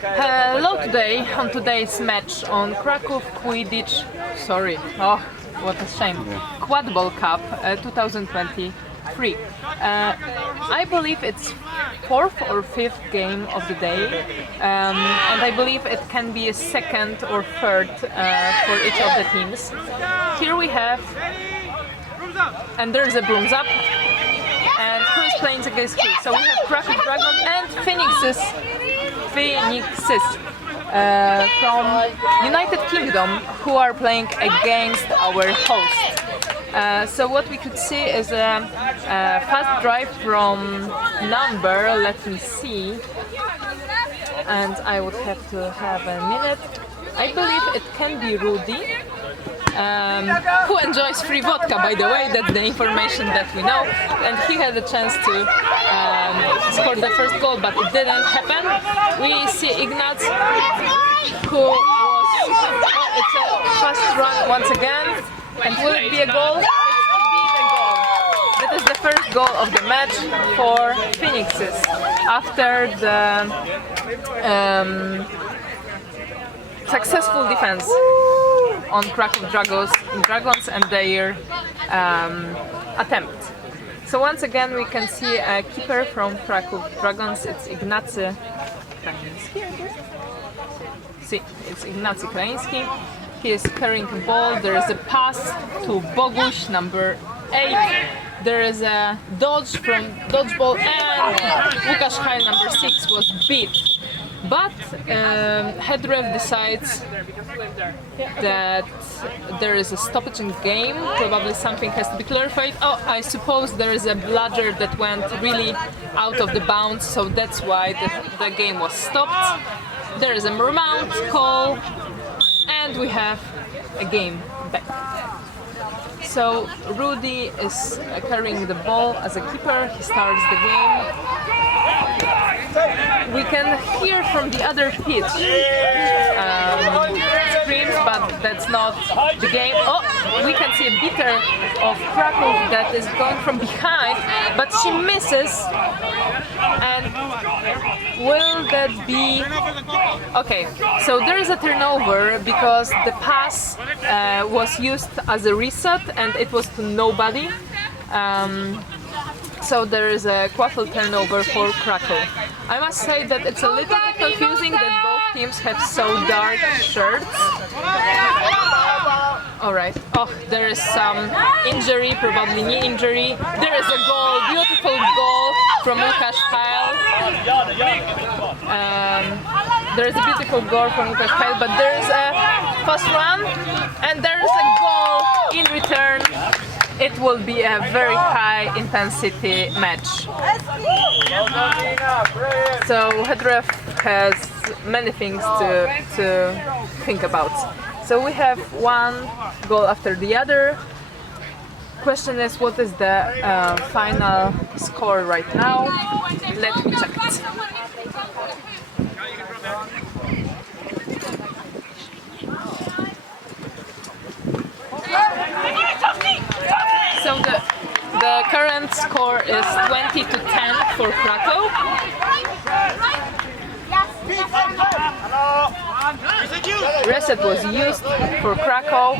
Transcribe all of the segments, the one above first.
Hello today, on today's match on Kraków Quidditch, what a shame, Quad Ball Cup 2023. I believe it's fourth or fifth game of the day, and I believe it can be a second or third for each of the teams. Here we have, and there's a brooms up, and who is playing against who? So we have Kraków Dragon and Phoenixes from United Kingdom, who are playing against our host. So what we could see is a fast drive from number, let me see, and I would have to have a minute. I believe it can be Rudy, who enjoys free vodka, by the way, that's the information that we know, and he had a chance to score the first goal, but it didn't happen. We see Ignat, who was, it's a fast run once again, and will it be a goal? It will be a goal. That is the first goal of the match for Phoenixes, after the successful defense on Kraków Dragons and their attempt. So once again we can see a keeper from Kraków Dragons, it's Ignacy Krański, I guess? See, it's Ignacy Krański. He is carrying the ball, there is a pass to Boguś, number 8. There is a dodge from dodgeball, and Łukasz Heil, number 6, was beat. But head ref decides that there is a stoppage in game, probably something has to be clarified. Oh, I suppose there is a bludger that went really out of the bounds, so that's why the game was stopped. There is a remount call, and we have a game back. So Rudy is carrying the ball as a keeper, he starts the game. We can hear from the other pitch screams, but that's not the game. Oh, we can see a beater of Kraków that is going from behind, but she misses. And will that be... Okay, so there is a turnover because the pass was used as a reset and it was to nobody. So there is a quaffle turnover for Kraków. I must say that it's a little bit confusing that both teams have so dark shirts. Alright, oh, there is some injury, probably knee injury. There is a goal, beautiful goal from Łukasz Heil. There is a beautiful goal from Łukasz Heil, but there is a fast run and there is a goal in return. It will be a very high intensity match. So head ref has many things to think about. So we have one goal after the other. Question is, what is the final score right now? Let me check it. So the current score is 20-10 for Kraków. Reset was used for Kraków.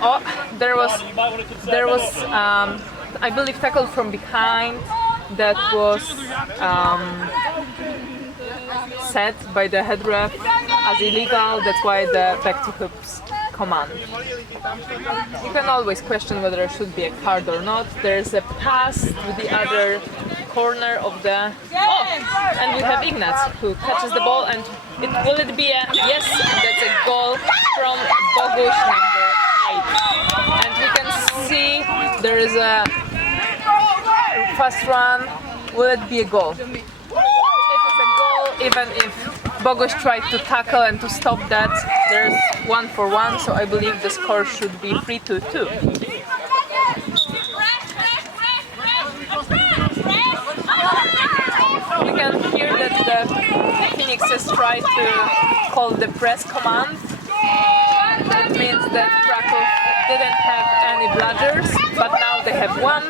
Oh, there was I believe tackle from behind that was set by the head ref as illegal. That's why the back to hoops command. You can always question whether there should be a card or not. There's a pass to the other corner of the... Oh! And we have Ignat, who catches the ball, and will it be a... Yes, that's a goal from Boguś, number 8. And we can see there is a fast run. Will it be a goal? It is a goal, even if Boguś tried to tackle and to stop that. There's 1-1, so I believe the score should be 3-2. You can hear that the Phoenixes try to call the press command. That means that Kraków didn't have any bludgers, but now they have one.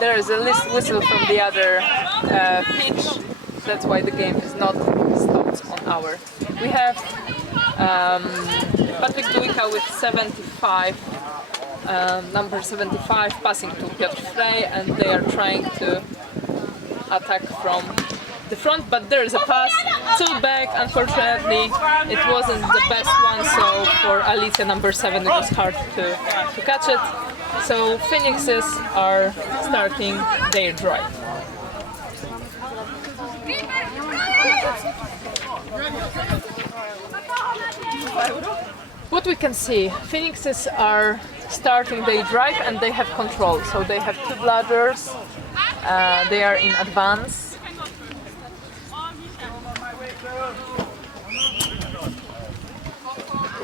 There is a whistle from the other pitch. That's why the game is not stopped on our. We have Patryk Dujka with 75, number 75, passing to Piotr Frey, and they are trying to attack from the front, but there is a pass to back. Unfortunately, it wasn't the best one, so for Alicia number 7 it was hard to catch it. So Phoenixes are starting their drive. What we can see, Phoenixes are starting their drive and they have control. So they have 2 bladders, they are in advance.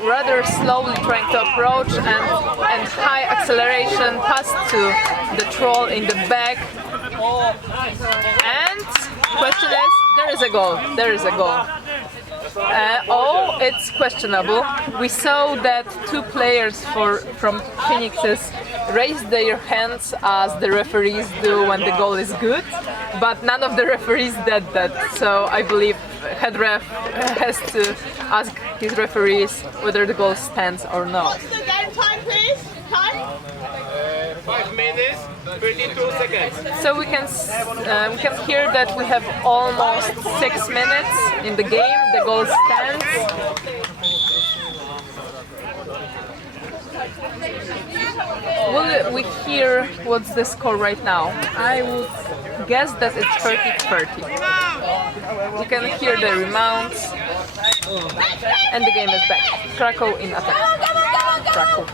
Rather slowly trying to approach and high acceleration pass to the troll in the back. And question is, there is a goal. There is a goal. Oh, it's questionable. We saw that 2 players from Phoenixes raised their hands as the referees do when the goal is good, but none of the referees did that. So I believe head ref has to ask his referees whether the goal stands or no. What's the game time, please? Time? 5 minutes, 32 seconds. So we can hear that we have almost 6 minutes in the game. The goal stands. Will we hear what's the score right now? I would guess that it's 30-30. You can hear the remounts, and the game is back. Kraków in attack. Kraków.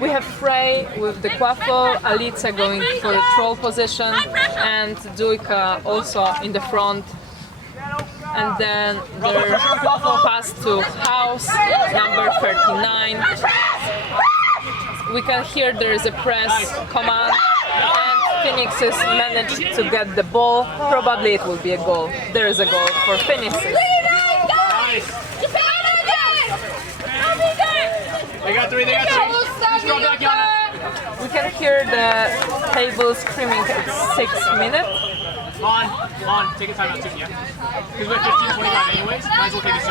We have Frey with the quaffle, Alicja going for the troll position, and Dujka also in the front. And then their pass to House, number 39. We can hear there is a press command, and Phoenixes managed to get the ball. Probably it will be a goal. There is a goal for Phoenixes. They got 3, they got 3. Just back, Yana. We can hear the table screaming at 6 minutes. Come on, take a time out soon, yeah? Because we're 15-25 anyways, might as well take it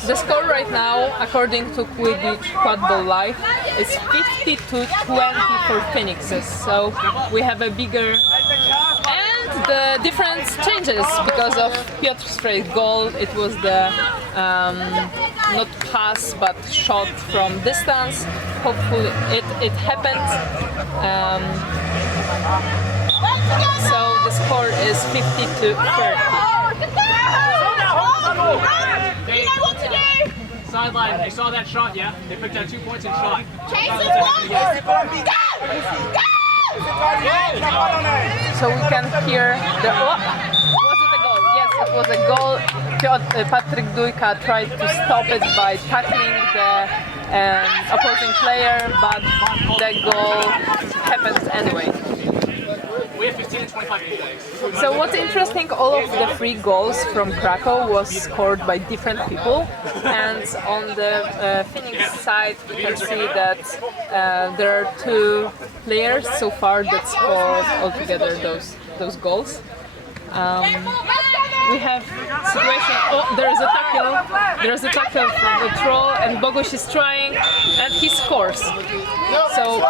soon. The score right now, according to Quidditch Quadball Live, is 50-20 for Phoenixes. So we have a bigger... And the difference changes because of Piotr Frey's goal. It was the not pass but shot from distance. Hopefully it happened. So the score is 50-30. They know what to do! Sideline, they saw that shot, yeah? They picked out 2 points in shot. Chase is one! Go! Go! So we can hear the... Oh, was it a goal? Yes, it was a goal. Patryk Dujka tried to stop it by tackling the opposing player, but the goal happens anyway. We have 15 and 25 minutes. So what's interesting, all of the 3 goals from Kraków was scored by different people, and on the Phoenix side we can see that there are 2 players so far that scored altogether those goals. We have situation. Oh, there is a tackle. There is a tackle from the troll, and Bogusz is trying, and he scores. So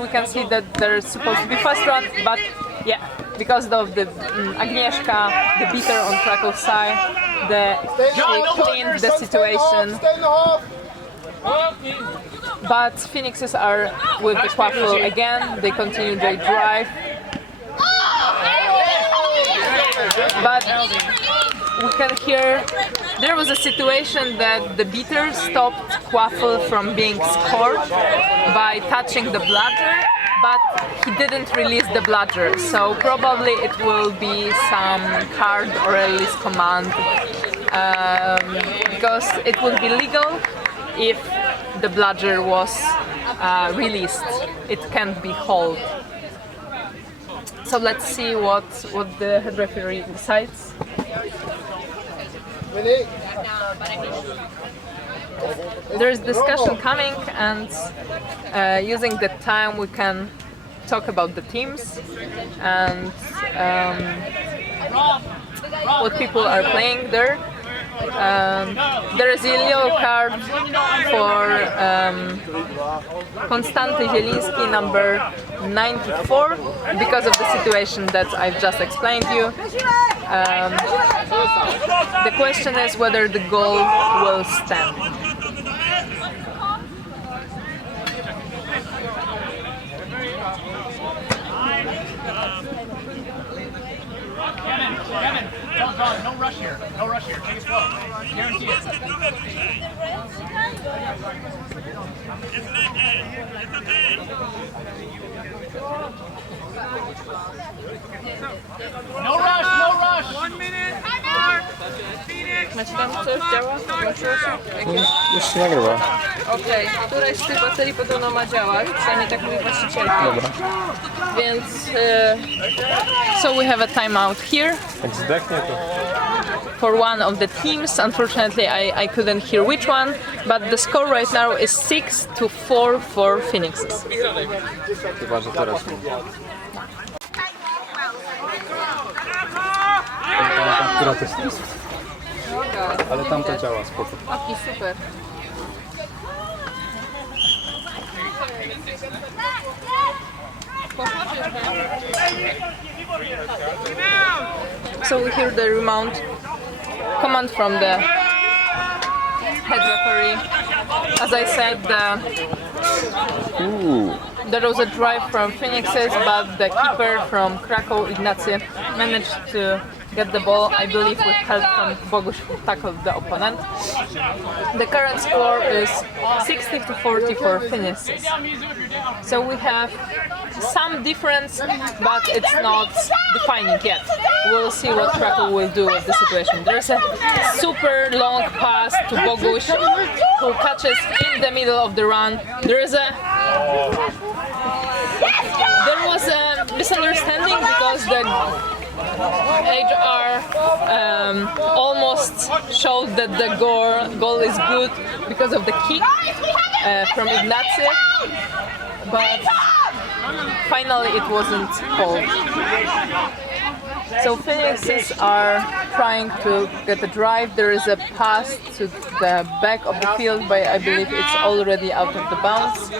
we can see that there's supposed to be fast run, but yeah, because of the Agnieszka, the beater on Kraków side, she cleaned the situation. But Phoenixes are with the quaffle again. They continue their drive. But we can hear there was a situation that the beater stopped quaffle from being scored by touching the bladder, but he didn't release the bladder. So probably it will be some card or release command because it would be legal if the bladder was released. It can't be held. So let's see what the head referee decides. there's discussion coming, and using the time we can talk about the teams and what people are playing there. There is a yellow card for Konstanty Zieliński, number 94, because of the situation that I've just explained to you. The question is whether the goal will stand. Kevin, don't, no rush here. No rush here. Take it slow. Guarantee it. No rush, no rush. 1 minute. Macie tam coś? Działa? Włączyło się? Już się nagrywa. Okej, któraś z tych baterii podobno ma działać, przynajmniej tak mówi właścicielka. Dobra. Więc so we have a timeout here Jak zdechnie to... for one of the teams. Unfortunately, I couldn't hear which one, but the score right now is 6-4 for Phoenixes. Chyba, że teraz nie. Która to jest? Ale tamta działa, spoko. Taki super. So we hear the remount command from the head referee. As I said, there was a drive from Phoenixes, but the keeper from Kraków, Ignacy, managed to get the ball, I believe, with help from Bogusz, who tackled the opponent. The current score is 60-40 for Phoenixes. So we have some difference, but it's not defining yet. We'll see what Kraków will do with the situation. There's a super long pass to Bogusz, who catches in the middle of the run. There was a misunderstanding because the HR almost showed that the goal is good because of the kick from Ignacy, but finally it wasn't called. So Phoenixes are trying to get a drive. There is a pass to the back of the field, but I believe it's already out of the bounds.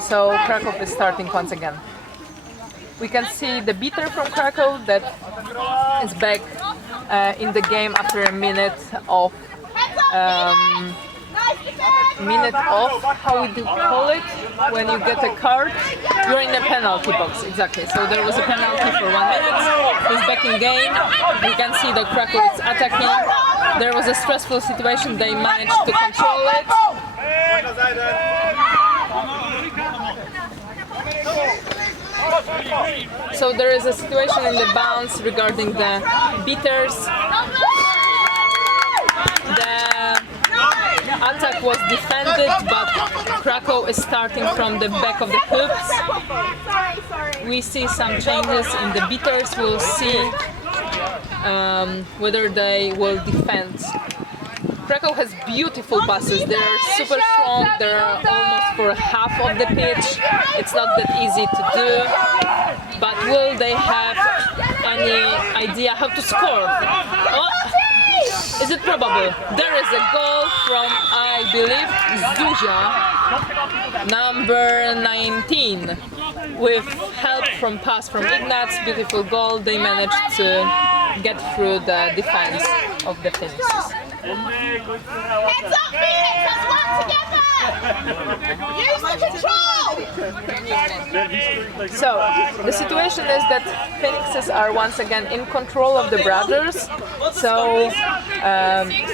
So Kraków is starting once again. We can see the beater from Kraków that is back in the game after a minute of how we do call it when you get a card. You're in a penalty box, exactly. So there was a penalty for 1 minute. He's back in game. We can see that Kraków is attacking. There was a stressful situation. They managed to control it. So there is a situation in the bounce regarding the beaters. The attack was defended, but Kraków is starting from the back of the hoops. We see some changes in the beaters. We'll see whether they will defend. Kraków has beautiful passes. They're super strong. They're almost for half of the pitch. It's not that easy to do. But will they have any idea how to score? Oh, is it probable? There is a goal from, I believe, Zuzia, number 19. With help from pass from Ignatz, beautiful goal. They managed to get through the defense of the Phoenixes. Heads up, Phoenix! Let's work together! Use the control! So, the situation is that Phoenixes are once again in control of the brothers, so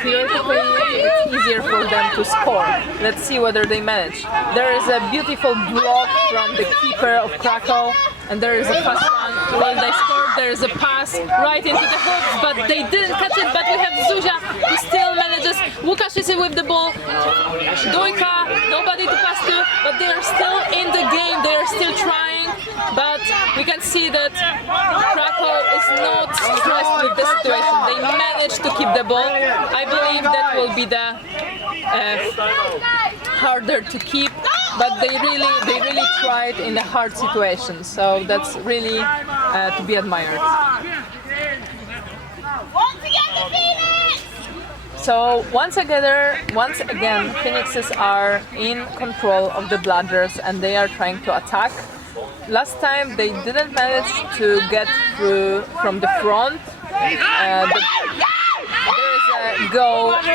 theoretically it's easier for them to score. Let's see whether they manage. There is a beautiful block from the keeper of Kraków, and there is a fast one. Will they score? There is a pass right into the hoops, but they didn't catch it, but we have Zuzia, who still manages. Łukasz is with the ball. Dojka, nobody to pass to, but they are still in the game. They are still trying, but we can see that Kraków is not stressed with the situation. They managed to keep the ball. I believe that will be the harder to keep, but they really tried in a hard situation. So that's really to be admired. One together, Phoenix! So once again, Phoenixes are in control of the Bludgers and they are trying to attack. Last time they didn't manage to get through from the front. There is a go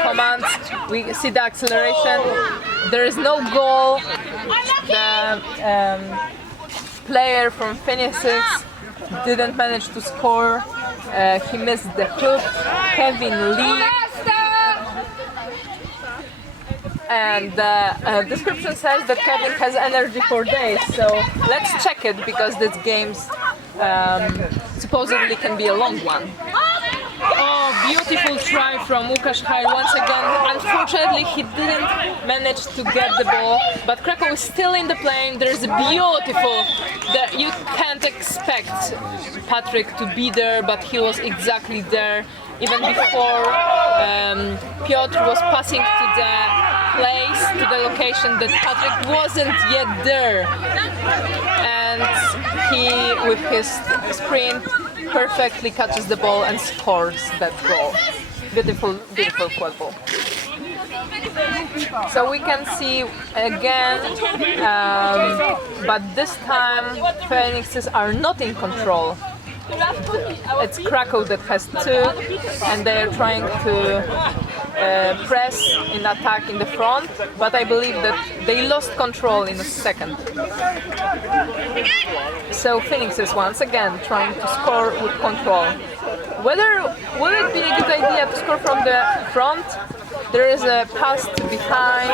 command. We see the acceleration. There is no goal. The player from Phoenixes didn't manage to score. He missed the hook. Kevin Lee. And the description says that Kevin has energy for days, so let's check it because this game supposedly can be a long one. Oh, beautiful try from Łukasz Haj once again. Unfortunately, he didn't manage to get the ball, but Kraków is still in the plane. There's a beautiful, you can't expect Patrick to be there, but he was exactly there. Even before Piotr was passing to the place, to the location that Patrick wasn't yet there. And he, with his sprint, perfectly catches the ball and scores that goal. Beautiful, beautiful quad ball. So we can see again, but this time Phoenixes are not in control. It's Kraków that has two, and they are trying to press in attack in the front, but I believe that they lost control in a second. So Phoenixes once again trying to score with control. Would it be a good idea to score from the front? There is a pass behind,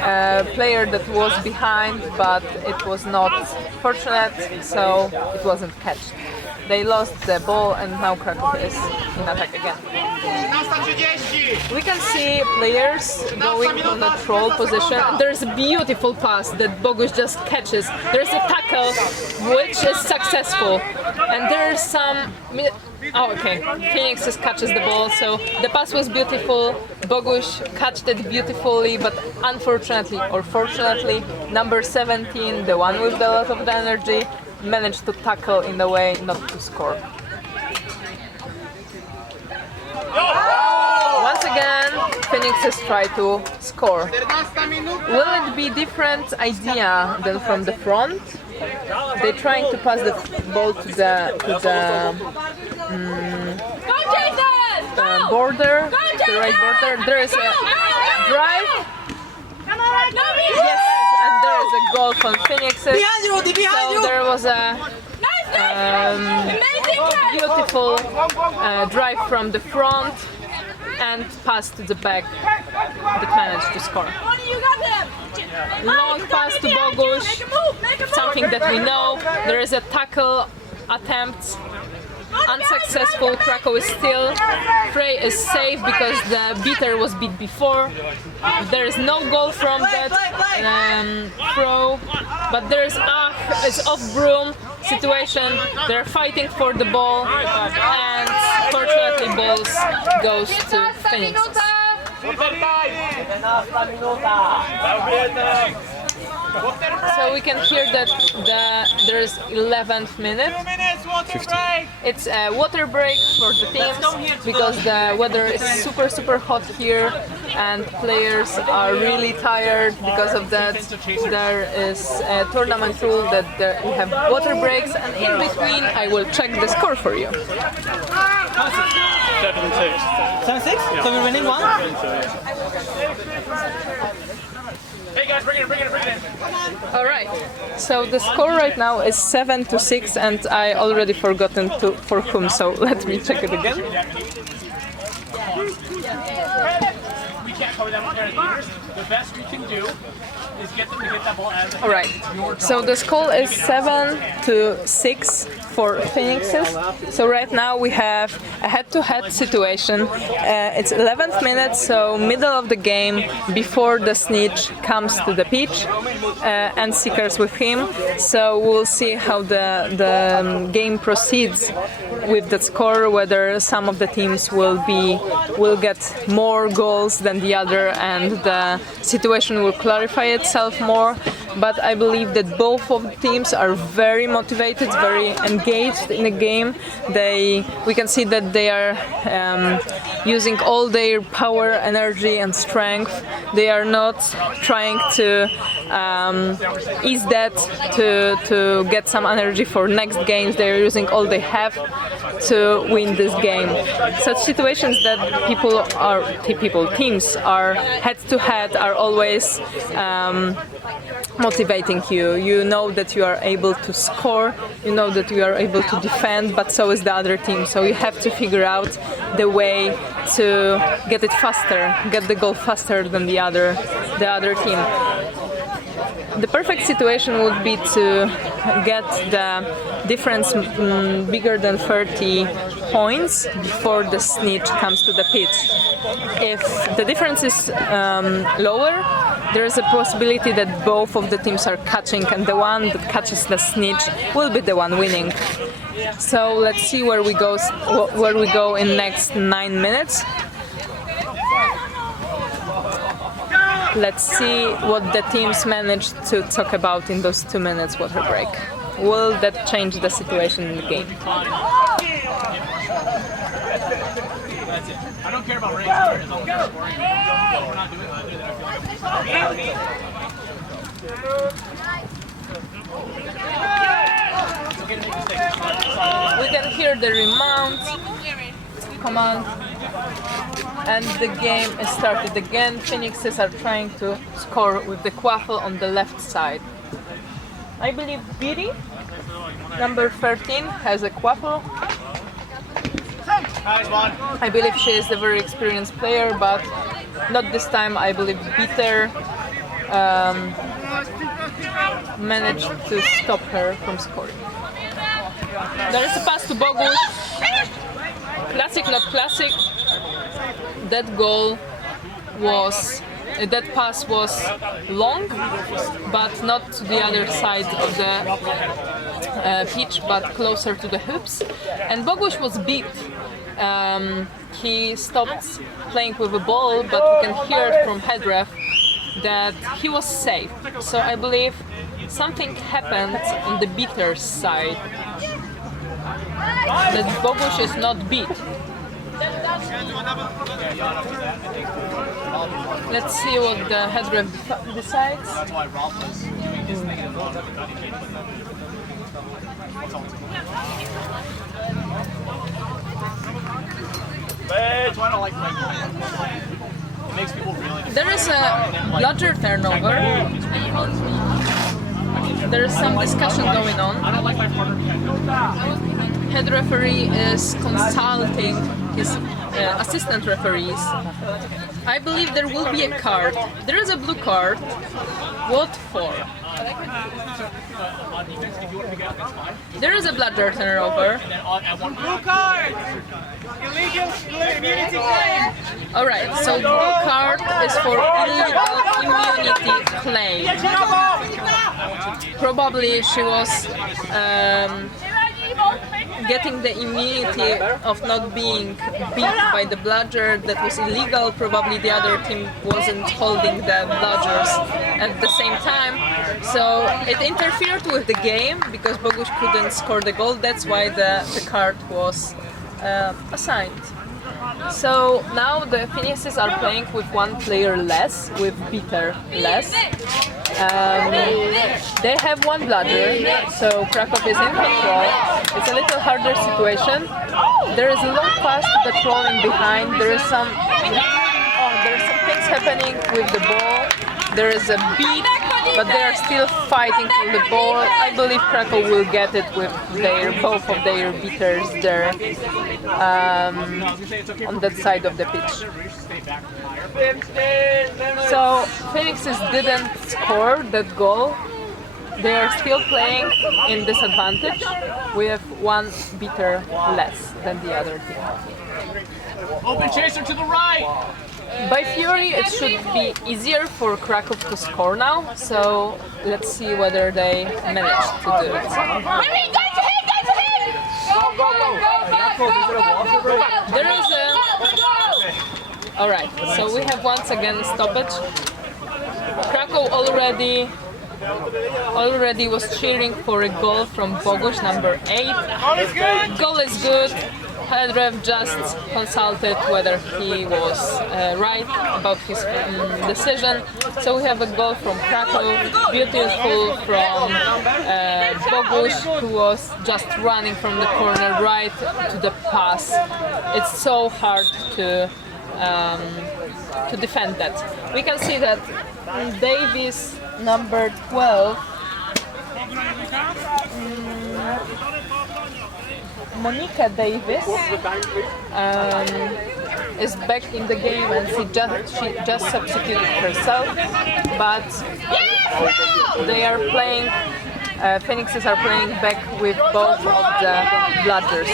a player that was behind, but it was not fortunate, so it wasn't catched. They lost the ball and now Kraków is in attack again. We can see players going on a troll position. There's a beautiful pass that Bogusz just catches. There's a tackle which is successful. And there's some... Oh, okay. Phoenixes catches the ball, so the pass was beautiful. Bogusz catched it beautifully, but unfortunately, or fortunately, number 17, the one with a lot of the energy, managed to tackle in a way not to score. Once again, Phoenixes try to score. Will it be different idea than from the front? They're trying to pass the ball to the border, the right border. There is a drive. Yes, and there is a goal from Phoenixes. So there was a beautiful drive from the front and pass to the back that managed to score. Long pass to Bogusz, something that we know. There is a tackle attempt, unsuccessful. Kraków is still. Frey is safe because the beater was beat before. There is no goal from that throw, but there is it's off broom situation. They're fighting for the ball, and fortunately, balls goes to Phoenixes. So we can hear that there's 11th minute. It's a water break for the teams because the weather is super hot here and players are really tired because of that. There is a tournament rule that we have water breaks, and in between I will check the score for you. 7-6. 7-6? So we're winning one? Hey guys, bring it in. All right. So the score right now is 7-6, and I already forgotten for whom. So let me check it again. We can't cover them up there as leaders. The best we can do is get them to get that ball out of the All right. So the score is 7-6 for Phoenixes. So right now we have a head-to-head situation. It's 11th minute, so middle of the game, before the snitch comes to the pitch, and Seekers with him. So we'll see how the game proceeds with the score, whether some of the teams will get more goals than the other, and the situation will clarify itself more. But I believe that both of the teams are very motivated, very engaged in the game. We can see that they are using all their power, energy and strength. They are not trying to ease that to get some energy for next games. They are using all they have to win this game. Such situations that teams are head to head are always motivating you. You know that you are able to score, you know that you are able to defend, but so is the other team. So you have to figure out the way to get it faster, get the goal faster than the other team. The perfect situation would be to get the difference bigger than 30 points before the snitch comes to the pitch. If the difference is lower, there is a possibility that both of the teams are catching, and the one that catches the snitch will be the one winning. So let's see where we go in next 9 minutes. Let's see what the teams managed to talk about in those 2 minutes water break. Will that change the situation in the game? I don't care about ranks here, as long as we're scoring. We're not doing that, I feel like We can hear the remount command, and the game is started again. Phoenixes are trying to score with the quaffle on the left side. I believe Biri, number 13, has a quaffle. I believe she is a very experienced player, but not this time. I believe Bitter managed to stop her from scoring. There is a pass to Bogusz. Classic, not classic. That pass was long, but not to the other side of the pitch, but closer to the hoops. And Bogusz was beat. He stopped playing with the ball, but we can hear from head ref that he was safe. So I believe something happened on the beater's side, that Bogusz is not beat. Let's see what the head ref decides. There is a larger turnover. There is some discussion going on. Head referee is consulting his assistant referees. I believe there will be a card. There is a blue card. What for? There is a bladder turnover. blue card! Illegal immunity claim! Alright, so blue card is for illegal immunity claim. Probably she was getting the immunity of not being beat by the bludger that was illegal. Probably the other team wasn't holding the bludgers at the same time, so it interfered with the game because Bogusz couldn't score the goal. That's why the card was assigned. So now the Phoenixes are playing with one player less, with Peter less. They have one bludger, so Kraków is in control. It's a little harder situation. There is a long pass to the troll in behind. There is some things happening with the ball. There is a beat, but they are still fighting for the ball. I believe Kraków will get it with both of their beaters there on that side of the pitch. So Phoenixes didn't score that goal. they are still playing in disadvantage with one beater less than the other team. Open chaser to the right. By theory, it should be easier for Kraków to score now, so let's see whether they manage to do it. Marie, go to him! Go to him! There is a... Alright, so we have once again stoppage. Kraków already was cheering for a goal from Bogusz, number 8. Goal is good. Head ref just consulted whether he was right about his decision. So we have a goal from Kraków, beautiful from Bogusz, who was just running from the corner right to the pass. It's so hard to defend that. We can see that Davis, number 12, Monica Davis is back in the game and she just substituted herself, but they are playing, Phoenixes are playing back with both of the bludgers.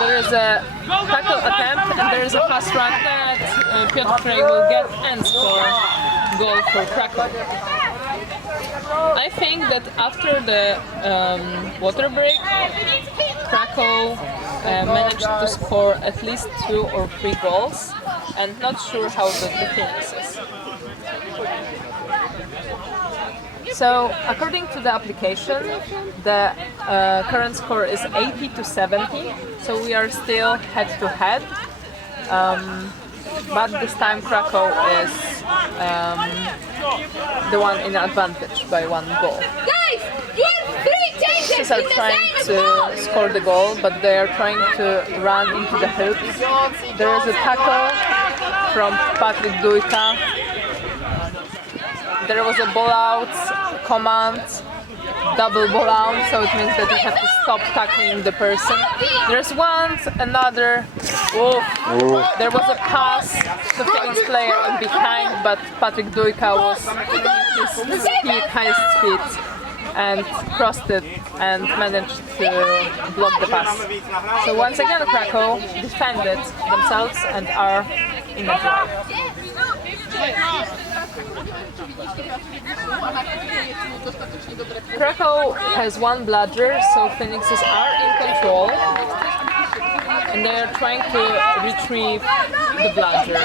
There is a tackle attempt and there is a fast run that Piotr Frey will get and score goal for Kraków. I think that after the water break, Kraków managed to score at least 2 or 3 goals, and not sure how the Phoenixes. So, according to the application, the current score is 80-70, so we are still head-to-head. But this time Kraków is the one in advantage by 1 goal. Guys, you have 3 changes Are trying to score the goal, but they are trying to run into the hoops. There is a tackle from Patrick Dujka. There was a ball out command, double ball out, so it means that you have to stop tackling the person. There's another. There was a pass to Phoenix player in behind, but Patrick Dujka was in his highest speed and crossed it and managed to block the pass. So once again Kraków defended themselves and are in a drive. Kraków has 1 bludger, so Phoenixes are in control and they are trying to retrieve the bludger.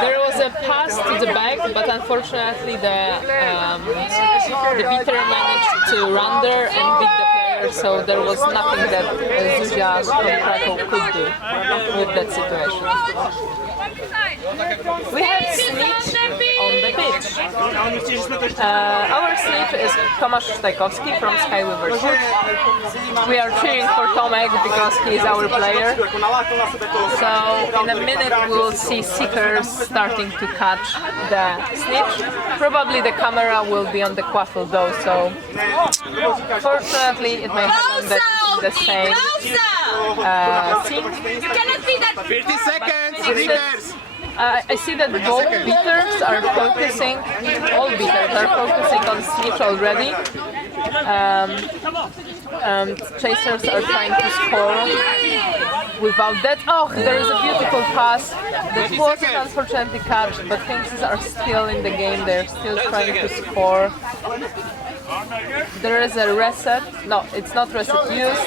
There was a pass to the back, but unfortunately the beater managed to run there and beat the player, so there was nothing that Zuzia from Kraków could do with that situation. We have Snitch on the pitch. Our Snitch is Sztajkowski from Skyway. We are cheering for Tomek because he is our player. So in a minute we'll see Seekers starting to catch the Snitch. Probably the camera will be on the Quaffle though, so fortunately it may happen that it's the same scene. You cannot be that. 50 seconds. I see that both beaters are focusing, all beaters are focusing on Snitch already. Chasers are trying to score without that. Oh, there is a beautiful pass that wasn't unfortunately catched, but Phoenixes are still in the game, they're still trying to score. There is a reset, no, it's not reset used.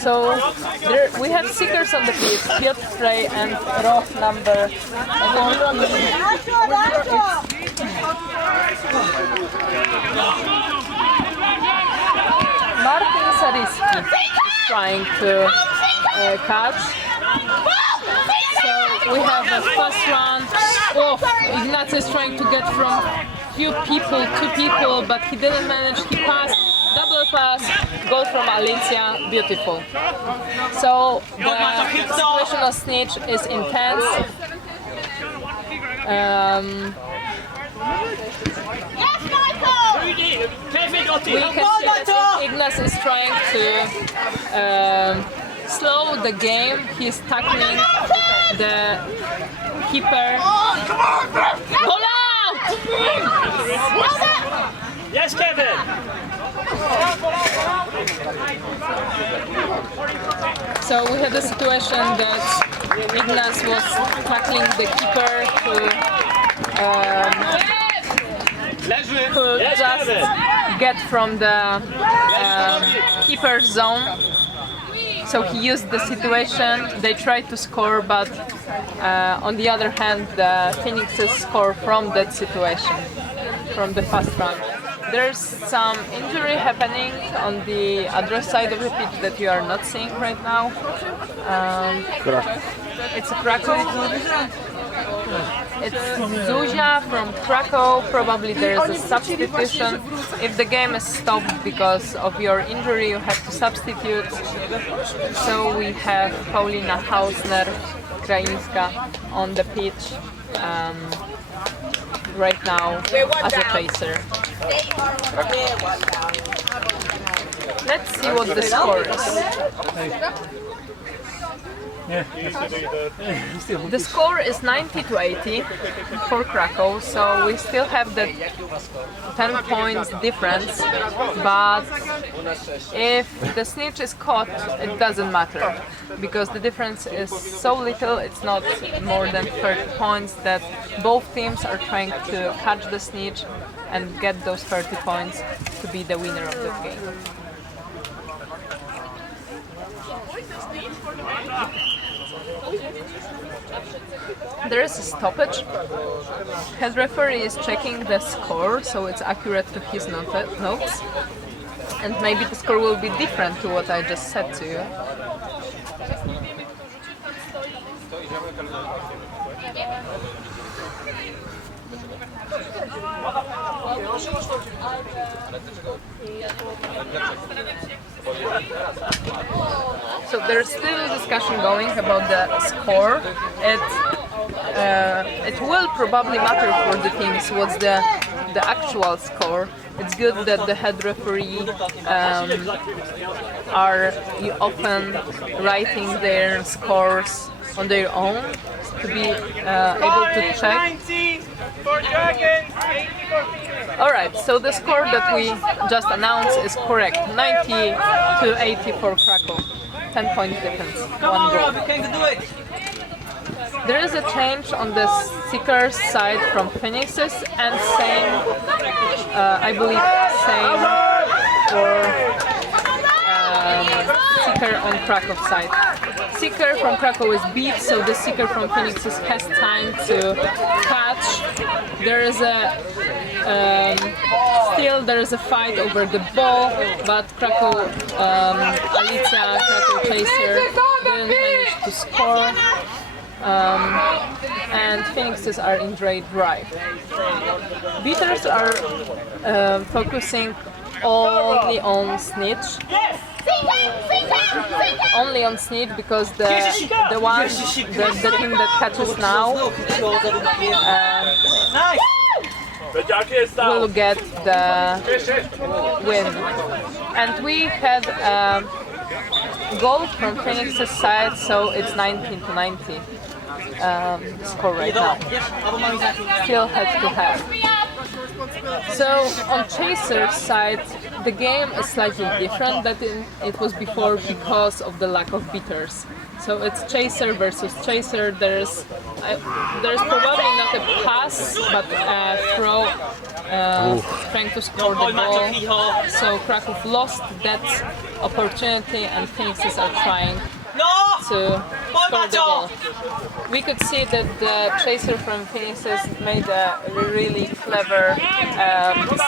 So we have Seekers on the pitch, Piotr Frey and Roch number. Martin Sariski is trying to catch. So we have a fast run. Oh, Ignacy is trying to get from few people, 2 people, but he didn't manage. He passed, double pass, goal from Alicia, beautiful. So the situation of Snitch is intense. Yes, Michael! We can see that Ignacy is trying to slow the game. He's tackling the keeper. Ball out! Yes, Kevin! So we had a situation that Ignace was tackling the keeper who Yes, just Kevin! get from the keeper's zone. So he used the situation, they tried to score, but on the other hand the Phoenixes score from that situation, from the fast run. There's some injury happening on the other side of the pitch that you are not seeing right now. It's Kraków. It's Zuzia from Kraków. Probably there is a substitution. If the game is stopped because of your injury, you have to substitute. So we have Paulina Hausner-Kraińska on the pitch right now as a chaser. Let's see what the score is. The score is 90-80 for Kraków, so we still have the 10 points difference, but if the snitch is caught, it doesn't matter, because the difference is so little, it's not more than 30 points, that both teams are trying to catch the snitch and get those 30 points to be the winner of the game. There is a stoppage. Head referee is checking the score, so it's accurate to his notes. And maybe the score will be different to what I just said to you. So there's still a discussion going about the score. It will probably matter for the teams what's the actual score. It's good that the head referee are often writing their scores on their own to be able to check. Alright, so the score that we just announced is correct. 90-80 for Kraków. 10 points difference, one goal. There is a change on the Seekers side from Phoenixes, and same, I believe, same for Seeker on Kraków side. Seeker from Kraków is beat, so the Seeker from Phoenixes has time to catch. There is a still there is a fight over the ball, but Kraków, Alicja, Kraków chaser didn't manage to score. And Phoenixes are in dry drive. Beaters are focusing only on snitch. Only on snitch, because the team that catches now will get the win. And we had a goal from Phoenix's side, so it's 19-90 score right now. Still head to head. So on Chaser's side, the game is slightly different than it was before because of the lack of beaters. So it's Chaser versus Chaser. There's probably not a pass, but a throw trying to score the ball. So Kraków lost that opportunity, and Phoenixes are trying to score the goal. We could see that the chaser from Phoenixes made a really clever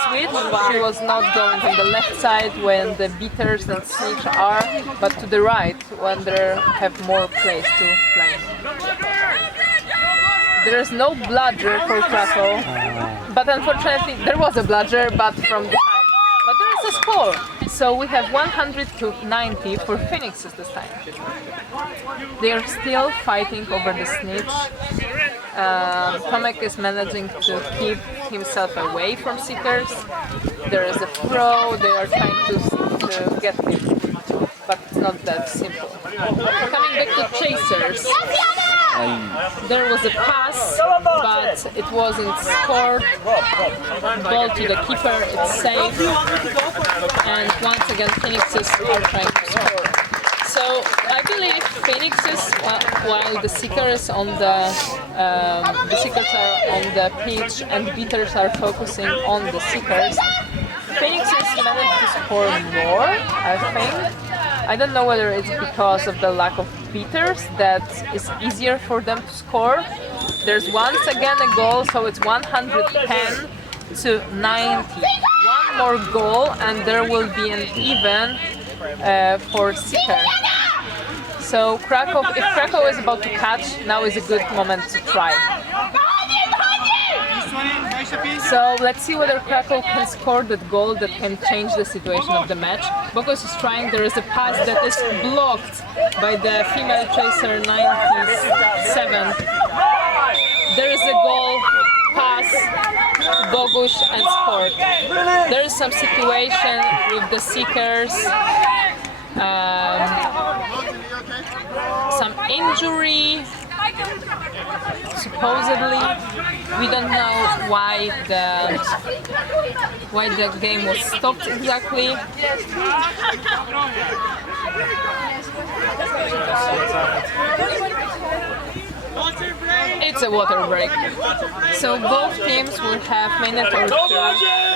switch. She was not going on the left side when the beaters and snitch are, but to the right when they have more place to play. There is no bludger for Kraków, but unfortunately there was a bludger, but from behind. But there is a score, so we have 100-90 for Phoenixes this time. They are still fighting over the snitch. Tomek is managing to keep himself away from Seekers. There is a throw, they are trying to get him, but it's not that simple. Coming back to Chasers. There was a pass, but it wasn't scored. Ball to the keeper, it's safe. And once again, Phoenixes are trying to score. So I believe Phoenixes, while the Seekers are on the pitch and Beaters are focusing on the Seekers, Phoenixes managed to score more, I think. I don't know whether it's because of the lack of beaters that it's easier for them to score. There's once again a goal, so it's 110 to 90. One more goal and there will be an even for Seeker. So if Kraków is about to catch, now is a good moment to try. So let's see whether Kraków can score that goal that can change the situation of the match. Bogos is trying, there is a pass that is blocked by the female chaser 97. There is a goal, pass, Bogusz and scored. There is some situation with the Seekers, some injury. Supposedly, we don't know why the game was stopped exactly. It's a water break. So both teams will have a minute or two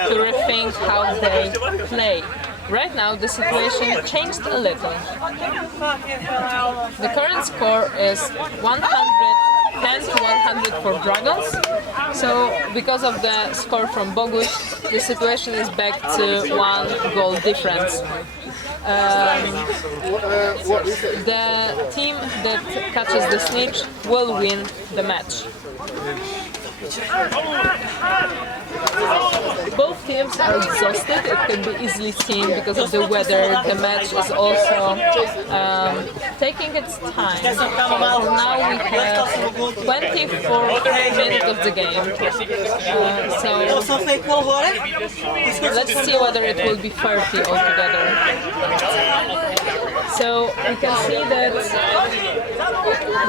to rethink how they play. Right now, the situation changed a little. The current score is 110 to 100 for Dragons. So, because of the score from Bogusz, the situation is back to 1 goal difference. The team that catches the snitch will win the match. Both teams are exhausted, it can be easily seen because of the weather. The match is also taking its time. So now we have 24 minutes of the game. So let's see whether it will be 30 altogether. So we can see that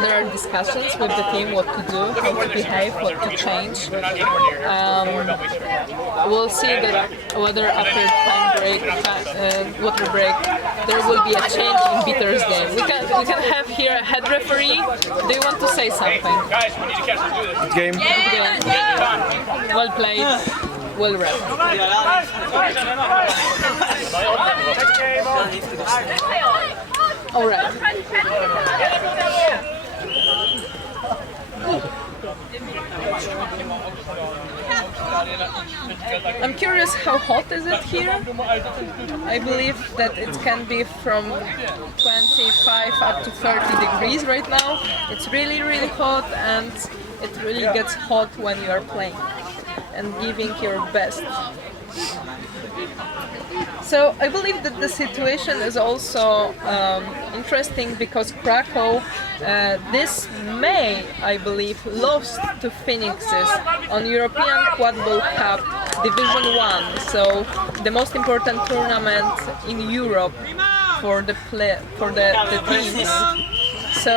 there are discussions with the team what to do, how to behave, what to change. We'll see that whether after time break, water break, there will be a change in Beater's game. We can have here a head referee. Do you want to say something? Guys, we need to catch this. Do this. Game. Well played. Well read. All right. I'm curious, how hot is it here? I believe that it can be from 25 up to 30 degrees right now. It's really, really hot, and it really gets hot when you are playing and giving your best. So I believe that the situation is also interesting because Kraków this May, I believe, lost to Phoenixes on European Quad Ball Cup Division 1, so the most important tournament in Europe for the teams. So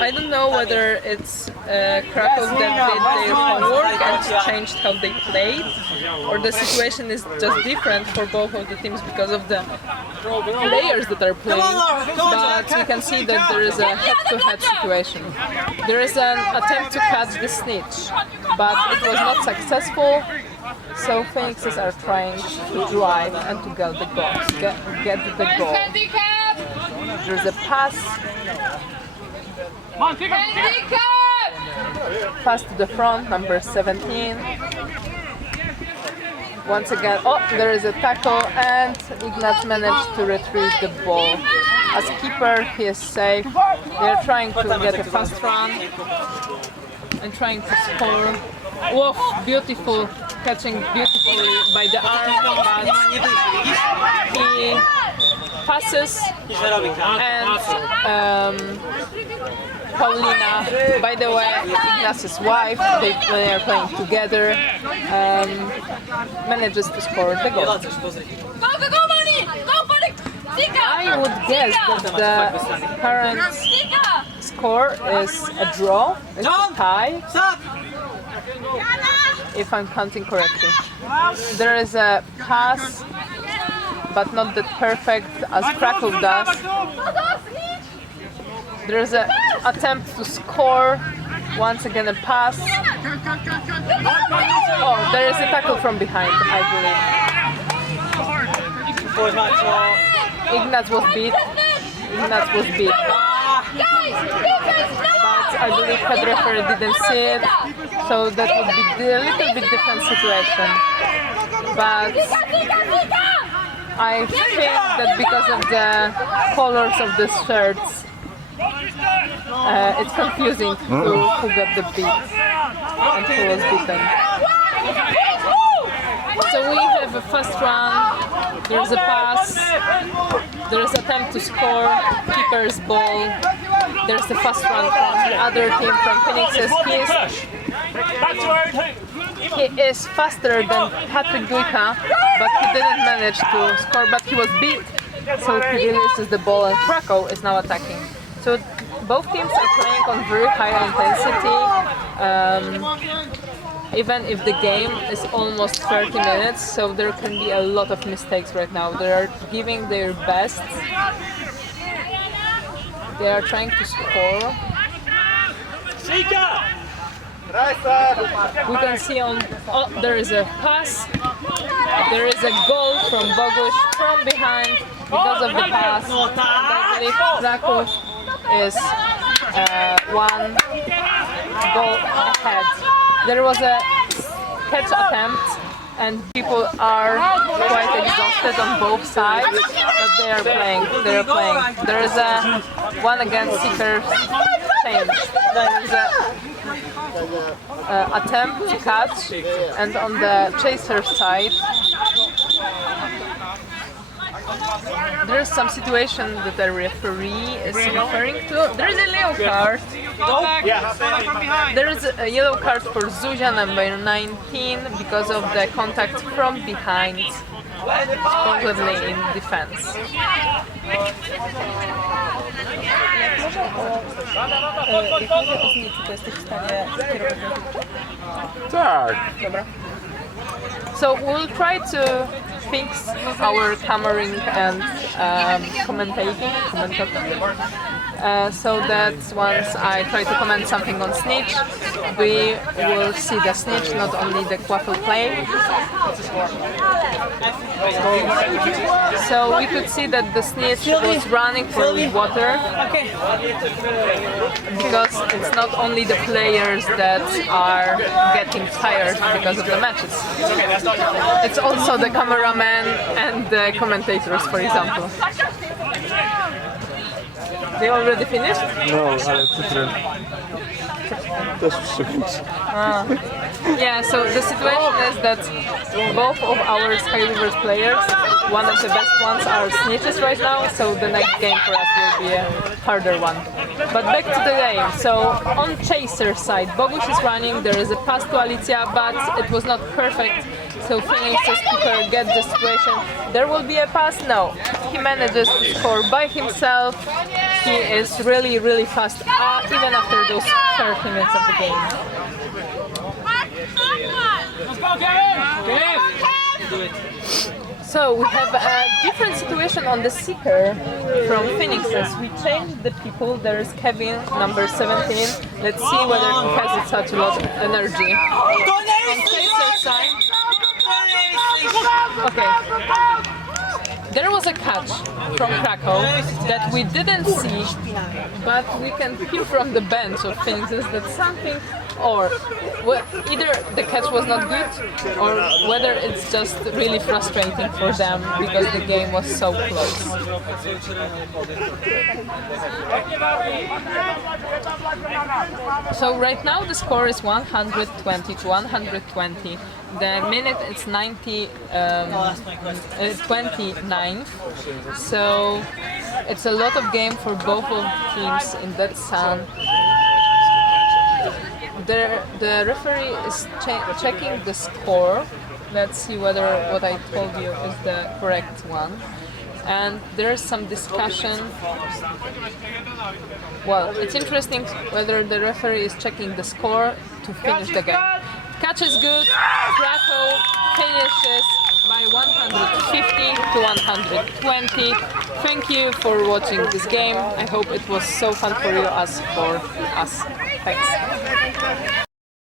I don't know whether it's Kraków that did their homework and changed how they played, or the situation is just different for both of the teams because of the players that are playing. But we can see that there is a head-to-head situation. There is an attempt to catch the snitch, but it was not successful. So Phoenixes are trying to drive and to get the goal. There's a pass. Pass to the front, number 17. Once again, there is a tackle, and Ignat managed to retrieve the ball. As keeper, he is safe. They are trying to get a fast run and trying to score. Whoa, beautiful, catching beautifully by the arm, but he passes, and Paulina, by the way, Ignac's wife, they are playing together, manages to score the goal. I would guess that the parents score is a draw, it's a tie, Stop! if I'm counting correctly. There is a pass, but not that perfect as Kraków does. There is an attempt to score, once again a pass. Oh, there is a tackle from behind, I Forward match or... believe. Ignat was beat. But I believe head referee didn't see it, so that would be a little bit different situation. But I think that because of the colors of the shirts, it's confusing who got the beat and who was beaten. So we have a fast run, there's a pass, there's an attempt to score, keeper's ball, there's the fast run from the other team from Phoenix's. He is faster than Patrick Dujka, but he didn't manage to score, but he was beat, so he releases the ball and Kraków is now attacking. So both teams are playing on very high intensity. Even if the game is almost 30 minutes, so there can be a lot of mistakes right now. They are giving their best. They are trying to score. We can see on... Oh, there is a pass. There is a goal from Bogusz from behind because of the pass. And I believe Kraków is one goal ahead. There was a catch attempt and people are quite exhausted on both sides, but they are playing. There is a one against seeker change. There is a attempt to catch, and on the chaser side there is some situation that the referee is referring to. There is a yellow card. There is a yellow card for Zuzia, number 19, because of the contact from behind, supposedly in defense. Tak. So we'll try to fix our cameraing and commentating, so that once I try to comment something on snitch, we will see the snitch, not only the quaffle play. So we could see that the snitch was running for water, because it's not only the players that are getting tired because of the matches. It's also the cameraman and the commentators, for example. They already finished? No, ale cyfry też przyjść. Yeah, so the situation is that both of our Sky Rivers players, one of the best ones, are snitches right now, so the next game for us will be a harder one. But back to the game. So on Chaser side, Bogusz is running, there is a pass to Alicia, but it was not perfect. So Phoenix's keeper gets the situation. There will be a pass? No. He manages to score by himself. He is really, really fast, even after those 30 minutes of the game. So we have a different situation on the seeker from Phoenix's. We changed the people. There is Kevin, number 17. Let's see whether he has such a lot of energy. On Chaser's side. Okay. There was a catch from Kraków that we didn't see, but we can hear from the bench of Phoenix's that something, or either the catch was not good, or whether it's just really frustrating for them because the game was so close. So right now the score is 120 to 120. The minute it's 29, so it's a lot of game for both of teams in that sun. The referee is checking the score. Let's see whether what I told you is the correct one. and there is some discussion. Well, it's interesting whether the referee is checking the score to finish the game. Catch is good. Kraków finishes by 150 to 120. Thank you for watching this game. I hope it was so fun for you as for us. Thanks.